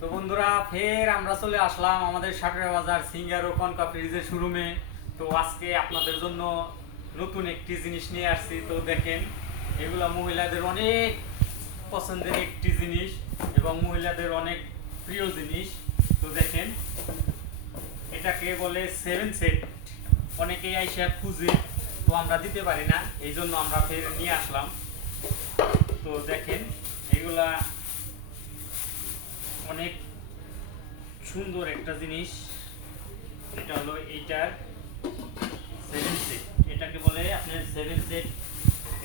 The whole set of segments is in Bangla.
তো বন্ধুরা ফের আমরা চলে আসলাম আমাদের সাটুরিয়া বাজার সিঙ্গার ও কনকা ফ্রিজের শোরুমে। তো আজকে আপনাদের জন্য নতুন একটি জিনিস নিয়ে আসছি। তো দেখেন, এগুলা মহিলাদের অনেক পছন্দের একটি জিনিস এবং মহিলাদের অনেক প্রিয় জিনিস। তো দেখেন, এটাকে বলে 7 সেট। অনেকেই আইসা খুঁজে, তো আমরা দিতে পারি না, এই জন্য আমরা ফের নিয়ে আসলাম। তো দেখেন, এগুলা অনেক সুন্দর একটা জিনিস। এটা হলো এইটার 7 সেট। এটাকে বলে আপনার 7 সেট,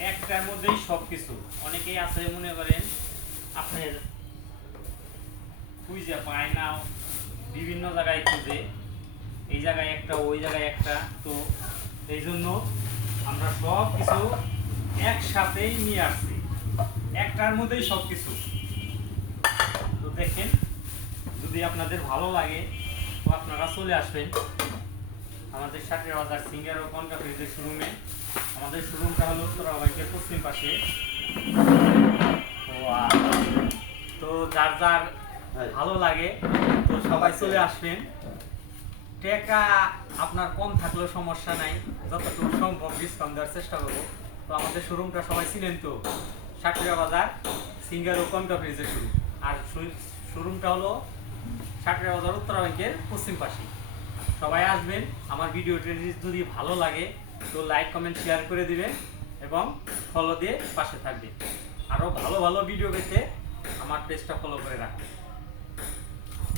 একটার মধ্যেই সব কিছু। অনেকেই আছে মনে করেন আপনার খুঁজে পায় না, বিভিন্ন জায়গায় খুঁজে, এই জায়গায় একটা ওই জায়গায় একটা। তো এই জন্য আমরা সব কিছু একসাথেই নিয়ে আসছি, একটার মধ্যেই সব কিছু। তো দেখেন, যদি আপনাদের ভালো লাগে তো আপনারা চলে আসবেন আমাদের সাটুরিয়া বাজার সিঙ্গার ও কনকা ফ্রিজের শোরুমে। আমাদের শোরুমটা হলো উত্তরা ব্যাংকের পশ্চিম পাশে। তো যার যার ভালো লাগে তো সবাই চলে আসবেন। টাকা আপনার কম থাকলেও সমস্যা নাই, যতটুকু সম্ভব ডিসকাউন্ট দেওয়ার চেষ্টা করবো। তো আমাদের শোরুমটা সবাই চিনেন তো, সাটুরিয়া বাজার সিঙ্গার ও কনকা ফ্রিজের শোরুম। আর শোরুমটা হলো সাটুরিয়া বাজার উত্তরা ব্যাংকের পশ্চিম পাশে। সবাই আসবেন। আমার ভিডিওটি যদি ভালো লাগে তো লাইক কমেন্ট শেয়ার করে দিবেন এবং ফলো দিয়ে পাশে থাকবেন। আরও ভালো ভালো ভিডিও পেতে আমার পেজটা ফলো করে রাখবেন।